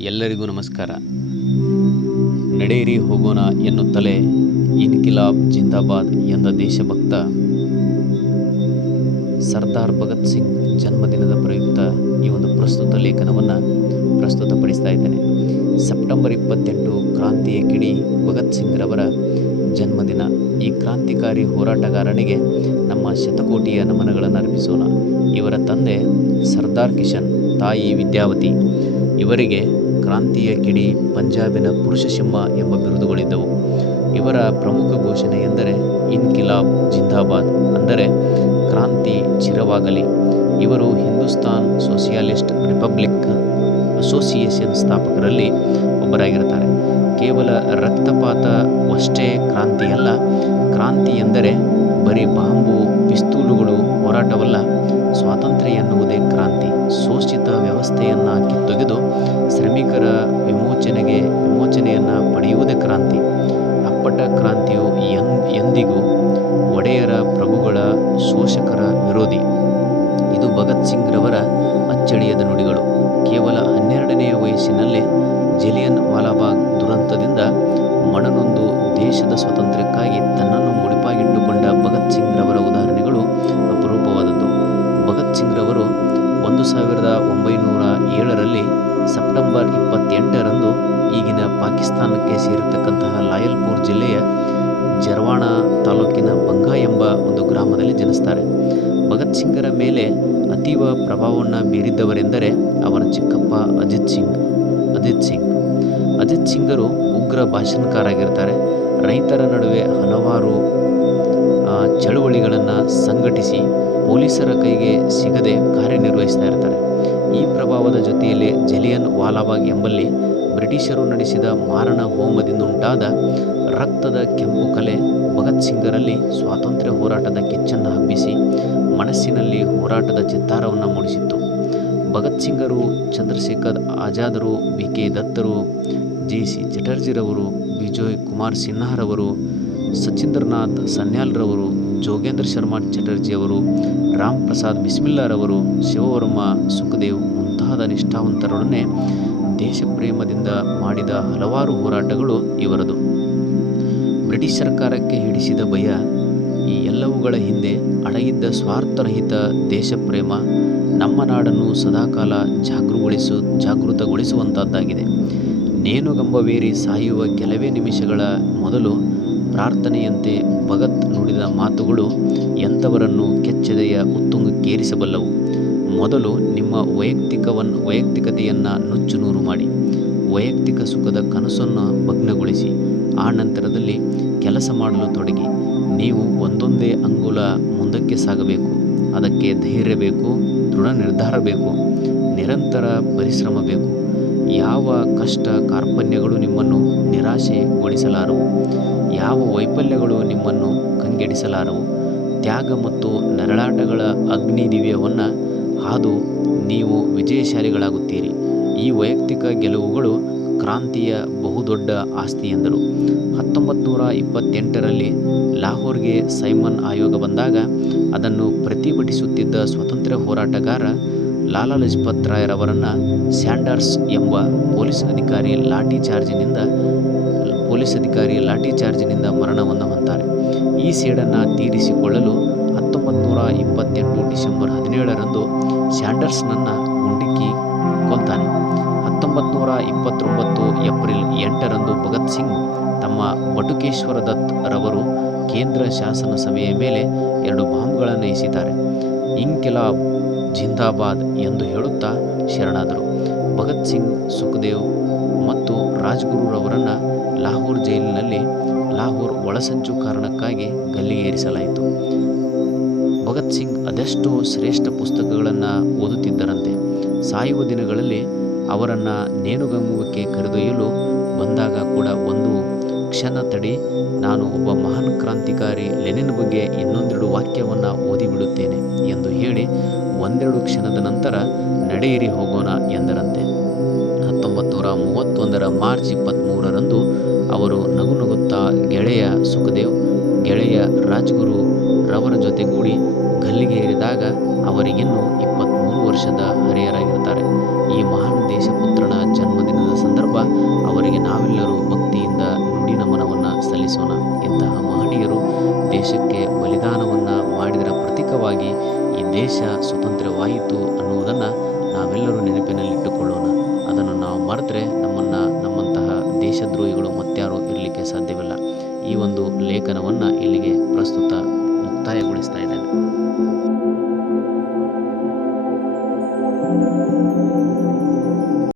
ಎಲ್ಲರಿಗೂ ನಮಸ್ಕಾರ. ನಡೆಯಿರಿ ಹೋಗೋಣ ಎನ್ನುತ್ತಲೇ ಇನ್ಕಿಲಾಬ್ ಜಿಂದಾಬಾದ್ ಎಂದ ದೇಶಭಕ್ತ ಸರ್ದಾರ್ ಭಗತ್ ಸಿಂಗ್ ಜನ್ಮದಿನದ ಪ್ರಯುಕ್ತ ಈ ಒಂದು ಪ್ರಸ್ತುತ ಲೇಖನವನ್ನು ಪ್ರಸ್ತುತಪಡಿಸ್ತಾ ಇದ್ದೇನೆ. ಸೆಪ್ಟೆಂಬರ್ 28 ಕ್ರಾಂತಿಯ ಕಿಡಿ ಭಗತ್ ಸಿಂಗ್ ರವರ ಜನ್ಮದಿನ. ಈ ಕ್ರಾಂತಿಕಾರಿ ಹೋರಾಟಗಾರನಿಗೆ ನಮ್ಮ ಶತಕೋಟಿಯ ನಮನಗಳನ್ನು ಅರ್ಪಿಸೋಣ. ಇವರ ತಂದೆ ಸರ್ದಾರ್ ಕಿಶನ್, ತಾಯಿ ವಿದ್ಯಾವತಿ. ಇವರಿಗೆ ಕ್ರಾಂತಿಯ ಕಿಡಿ, ಪಂಜಾಬಿನ ಪುರುಷ ಸಿಂಹ ಎಂಬ ಬಿರುದುಗಳಿದ್ದವು. ಇವರ ಪ್ರಮುಖ ಘೋಷಣೆ ಎಂದರೆ ಇನ್ಕಿಲಾಬ್ ಜಿಂದಾಬಾದ್, ಅಂದರೆ ಕ್ರಾಂತಿ ಚಿರವಾಗಲಿ. ಇವರು ಹಿಂದೂಸ್ತಾನ್ ಸೋಷಿಯಲಿಸ್ಟ್ ರಿಪಬ್ಲಿಕ್ ಅಸೋಸಿಯೇಷನ್ ಸ್ಥಾಪಕರಲ್ಲಿ ಒಬ್ಬರಾಗಿರ್ತಾರೆ. ಕೇವಲ ರಕ್ತಪಾತವಷ್ಟೇ ಕ್ರಾಂತಿಯಲ್ಲ, ಕ್ರಾಂತಿ ಎಂದರೆ ಬರೀ ಬಾಂಬು ಪಿಸ್ತೂಲುಗಳು ಹೋರಾಟವಲ್ಲ. ಸ್ವಾತಂತ್ರ್ಯ ಎನ್ನುವುದೇ ಕ್ರಾಂತಿ. ಶೋಷಿತ ವ್ಯವಸ್ಥೆಯನ್ನು ಕಿತ್ತೊಗೆದು ಶ್ರಮಿಕರ ವಿಮೋಚನೆಯನ್ನು ಪಡೆಯುವುದೇ ಕ್ರಾಂತಿ. ಅಪ್ಪಟ ಕ್ರಾಂತಿಯು ಎಂದಿಗೂ ಒಡೆಯರ, ಪ್ರಭುಗಳ, ಶೋಷಕರ ವಿರೋಧಿ. ಇದು ಭಗತ್ ಸಿಂಗ್ ರವರ ಅಚ್ಚಳಿಯದ ನುಡಿಗಳು. ಕೇವಲ 12ನೆಯ ವಯಸ್ಸಿನಲ್ಲೇ ಜಲಿಯನ್ ವಾಲಾಬಾಗ್ ದುರಂತದಿಂದ ಮನನೊಂದು ದೇಶದ ಸ್ವಾತಂತ್ರ್ಯಕ್ಕಾಗಿ ತನ್ನನ್ನು ಮುಡಿಪಾಗಿಟ್ಟುಕೊಂಡ ಭಗತ್ ಸಿಂಗ್ ರವರ ಉದಾಹರಣೆಗಳು ಅಪರೂಪವಾದದ್ದು. ಭಗತ್ ಸಿಂಗ್ ರವರು 1907ರಲ್ಲಿ ಸೆಪ್ಟೆಂಬರ್ 28ರಂದು ಈಗಿನ ಪಾಕಿಸ್ತಾನಕ್ಕೆ ಸೇರಿರ್ತಕ್ಕಂತಹ ಲಾಯಲ್ಪುರ್ ಜಿಲ್ಲೆಯ ಜರ್ವಾಣ ತಾಲೂಕಿನ ಬಂಗಾ ಎಂಬ ಒಂದು ಗ್ರಾಮದಲ್ಲಿ ಜನಿಸ್ತಾರೆ. ಭಗತ್ ಸಿಂಗರ ಮೇಲೆ ಅತೀವ ಪ್ರಭಾವವನ್ನು ಬೀರಿದ್ದವರೆಂದರೆ ಅವರ ಚಿಕ್ಕಪ್ಪ ಅಜಿತ್ ಸಿಂಗರು ಉಗ್ರ ಭಾಷಣಕಾರಾಗಿರ್ತಾರೆ. ರೈತರ ನಡುವೆ ಹಲವಾರು ಚಳುವಳಿಗಳನ್ನು ಸಂಘಟಿಸಿ ಪೊಲೀಸರ ಕೈಗೆ ಸಿಗದೆ ಕಾರ್ಯನಿರ್ವಹಿಸ್ತಾ ಇರ್ತಾರೆ. ಈ ಪ್ರಭಾವದ ಜೊತೆಯಲ್ಲಿ ಜಲಿಯನ್ ವಾಲಾಬಾಗ್ ಎಂಬಲ್ಲಿ ಬ್ರಿಟಿಷರು ನಡೆಸಿದ ಮಾರಣ ಹೋಮದಿಂದುಂಟಾದ ರಕ್ತದ ಕೆಂಪು ಕಲೆ ಭಗತ್ ಸಿಂಗರಲ್ಲಿ ಸ್ವಾತಂತ್ರ್ಯ ಹೋರಾಟದ ಕಿಚ್ಚನ್ನು ಹಬ್ಬಿಸಿ ಮನಸ್ಸಿನಲ್ಲಿ ಹೋರಾಟದ ಚಿತ್ತಾರವನ್ನು ಮೂಡಿಸಿತ್ತು. ಭಗತ್ ಸಿಂಗರು, ಚಂದ್ರಶೇಖರ್ ಆಜಾದರು, ಬಿ.ಕೆ. ದತ್ತರು, ಜೆ.ಸಿ. ಚಟರ್ಜಿರವರು, ಬಿಜೋಯ್ ಕುಮಾರ್ ಸಿನ್ಹಾರವರು, ಸಚಿಂದ್ರನಾಥ್ ಸನ್ಯಾಲ್ರವರು, ಜೋಗೇಂದ್ರ ಶರ್ಮಾ ಚಟರ್ಜಿಯವರು, ರಾಮ್ ಪ್ರಸಾದ್ ಬಿಸ್ಮಿಲ್ಲಾರವರು, ಶಿವವರ್ಮ, ಸುಖದೇವ್ ಮುಂತಾದ ನಿಷ್ಠಾವಂತರೊಡನೆ ದೇಶಪ್ರೇಮದಿಂದ ಮಾಡಿದ ಹಲವಾರು ಹೋರಾಟಗಳು ಇವರದು. ಬ್ರಿಟಿಷ್ ಸರ್ಕಾರಕ್ಕೆ ಹಿಡಿಸಿದ ಭಯ, ಈ ಎಲ್ಲವುಗಳ ಹಿಂದೆ ಅಡಗಿದ್ದ ಸ್ವಾರ್ಥರಹಿತ ದೇಶಪ್ರೇಮ ನಮ್ಮ ನಾಡನ್ನು ಸದಾಕಾಲ ಜಾಗೃತಗೊಳಿಸುವಂಥದ್ದಾಗಿದೆ. ನೇಣುಗಂಬವೇರಿ ಸಾಯುವ ಕೆಲವೇ ನಿಮಿಷಗಳ ಮೊದಲು ಪ್ರಾರ್ಥನೆಯಂತೆ ಭಗತ್ ನುಡಿದ ಮಾತುಗಳು ಎಂಥವರನ್ನು ಕೆಚ್ಚೆದೆಯ ಉತ್ತುಂಗಕ್ಕೇರಿಸಬಲ್ಲವು. ಮೊದಲು ನಿಮ್ಮ ವೈಯಕ್ತಿಕತೆಯನ್ನು ನುಚ್ಚುನೂರು ಮಾಡಿ, ವೈಯಕ್ತಿಕ ಸುಖದ ಕನಸನ್ನು ಭಗ್ನಗೊಳಿಸಿ, ಆ ನಂತರದಲ್ಲಿ ಕೆಲಸ ಮಾಡಲು ತೊಡಗಿ. ನೀವು ಒಂದೊಂದೇ ಅಂಗುಲ ಮುಂದಕ್ಕೆ ಸಾಗಬೇಕು. ಅದಕ್ಕೆ ಧೈರ್ಯ ಬೇಕು, ದೃಢ ನಿರ್ಧಾರ ಬೇಕು, ನಿರಂತರ ಪರಿಶ್ರಮ ಬೇಕು. ಯಾವ ಕಷ್ಟ ಕಾರ್ಪಣ್ಯಗಳು ನಿಮ್ಮನ್ನು ನಿರಾಶೆಗೊಳಿಸಲಾರವು, ಯಾವ ವೈಫಲ್ಯಗಳು ನಿಮ್ಮನ್ನು ಕಂಗೆಡಿಸಲಾರವು. ತ್ಯಾಗ ಮತ್ತು ನರಳಾಟಗಳ ಅಗ್ನಿ ದಿವ್ಯವನ್ನು ಹಾದು ನೀವು ವಿಜಯಶಾಲಿಗಳಾಗುತ್ತೀರಿ. ಈ ವೈಯಕ್ತಿಕ ಗೆಲುವುಗಳು ಕ್ರಾಂತಿಯ ಬಹುದೊಡ್ಡ ಆಸ್ತಿ ಎಂದರು. 1928ರಲ್ಲಿ ಲಾಹೋರ್ಗೆ ಸೈಮನ್ ಆಯೋಗ ಬಂದಾಗ ಅದನ್ನು ಪ್ರತಿಭಟಿಸುತ್ತಿದ್ದ ಸ್ವತಂತ್ರ ಹೋರಾಟಗಾರ ಲಾಲಾ ಲಜಪತ್ ರಾಯರವರನ್ನು ಸ್ಯಾಂಡರ್ಸ್ ಎಂಬ ಪೊಲೀಸ್ ಅಧಿಕಾರಿ ಲಾಠಿ ಚಾರ್ಜಿನಿಂದ ಮರಣವನ್ನು ಹೊಂತಾರೆ. ಈ ಸೇಡನ್ನು ತೀರಿಸಿಕೊಳ್ಳಲು 1928 ಡಿಸೆಂಬರ್ 17ರಂದು ಸ್ಯಾಂಡರ್ಸ್ನನ್ನು ಗುಂಡಿಕ್ಕಿ ಕೊಲ್ತಾನೆ. 1929 ಏಪ್ರಿಲ್ 8ರಂದು ಭಗತ್ ಸಿಂಗ್ ತಮ್ಮ ಬಟುಕೇಶ್ವರ ದತ್ ರವರು ಕೇಂದ್ರ ಶಾಸನ ಸಭೆಯ ಮೇಲೆ 2 ಬಾಂಬ್ಗಳನ್ನು ಎಸೆಯುತ್ತಾರೆ. ಇನ್ಕಿಲಾಬ್ ಜಿಂದಾಬಾದ್ ಎಂದು ಹೇಳುತ್ತಾ ಶರಣಾದರು. ಭಗತ್ ಸಿಂಗ್, ಸುಖದೇವ್ ಮತ್ತು ರಾಜ್ಗುರುರವರನ್ನು ಲಾಹೋರ್ ಜೈಲಿನಲ್ಲಿ ಲಾಹೋರ್ ಒಳಸಂಚು ಕಾರಣಕ್ಕಾಗಿ ಗಲ್ಲಿಗೇರಿಸಲಾಯಿತು. ಭಗತ್ ಸಿಂಗ್ ಅದೆಷ್ಟೋ ಶ್ರೇಷ್ಠ ಪುಸ್ತಕಗಳನ್ನು ಓದುತ್ತಿದ್ದರಂತೆ. ಸಾಯುವ ದಿನಗಳಲ್ಲಿ ಅವರನ್ನು ನೇಣುಗಂಬಕ್ಕೆ ಕರೆದೊಯ್ಯಲು ಬಂದಾಗ ಕೂಡ ಒಂದು ಕ್ಷಣ ತಡಿ, ನಾನು ಒಬ್ಬ ಮಹಾನ್ ಕ್ರಾಂತಿಕಾರಿ ಲೆನಿನ್ ಬಗ್ಗೆ ಇನ್ನೊಂದೆರಡು ವಾಕ್ಯವನ್ನು ಓದಿಬಿಡುತ್ತೇನೆ ಎಂದು ಹೇಳಿ 1-2 ಕ್ಷಣದ ನಂತರ ನಡೆಯಿರಿ ಹೋಗೋಣ ಎಂದರಂತೆ. 1931ರ ಮಾರ್ಚ್ 23ರಂದು ಅವರು ನಗುತ್ತಾ ಗೆಳೆಯ ಸುಖದೇವ್, ಗೆಳೆಯ ರಾಜ್ಗುರು ರವರ ಜೊತೆಗೂಡಿ ಗಲ್ಲಿಗೇರಿದಾಗ ಅವರಿಗಿನ್ನೂ 23 ವರ್ಷದ ಹರೆಯರಾಗಿರ್ತಾರೆ. ಈ ಮಹಾನ್ ದೇಶಪುತ್ರನ ಜನ್ಮದಿನದ ಸಂದರ್ಭ. ಅವರಿಗೆ ನಾವೆಲ್ಲರೂ ಭಕ್ತಿಯಿಂದ ನುಡಿ ನಮನವನ್ನು ಸಲ್ಲಿಸೋಣ. ಇಂತಹ ಮಹನೀಯರು ದೇಶಕ್ಕೆ ಬಲಿದಾನವನ್ನು ಮಾಡಿದರ ಪ್ರತೀಕವಾಗಿ ಈ ದೇಶ ಸ್ವತಂತ್ರವಾಯಿತು ಅನ್ನುವುದನ್ನು ನಾವೆಲ್ಲರೂ ನೆನಪಿನಲ್ಲಿಟ್ಟುಕೊಳ್ಳೋಣ. ಅದನ್ನು ನಾವು ಮರೆತರೆ ನಮ್ಮಂತಹ ದೇಶದ್ರೋಹಿಗಳು ಮತ್ಯಾರೂ ಇರಲಿಕ್ಕೆ ಸಾಧ್ಯವಿಲ್ಲ. ಈ ಒಂದು ಲೇಖನವನ್ನು ಇಲ್ಲಿಗೆ ಪ್ರಸ್ತುತ ಮುಕ್ತಾಯಗೊಳಿಸ್ತಾ ಇದ್ದೇವೆ.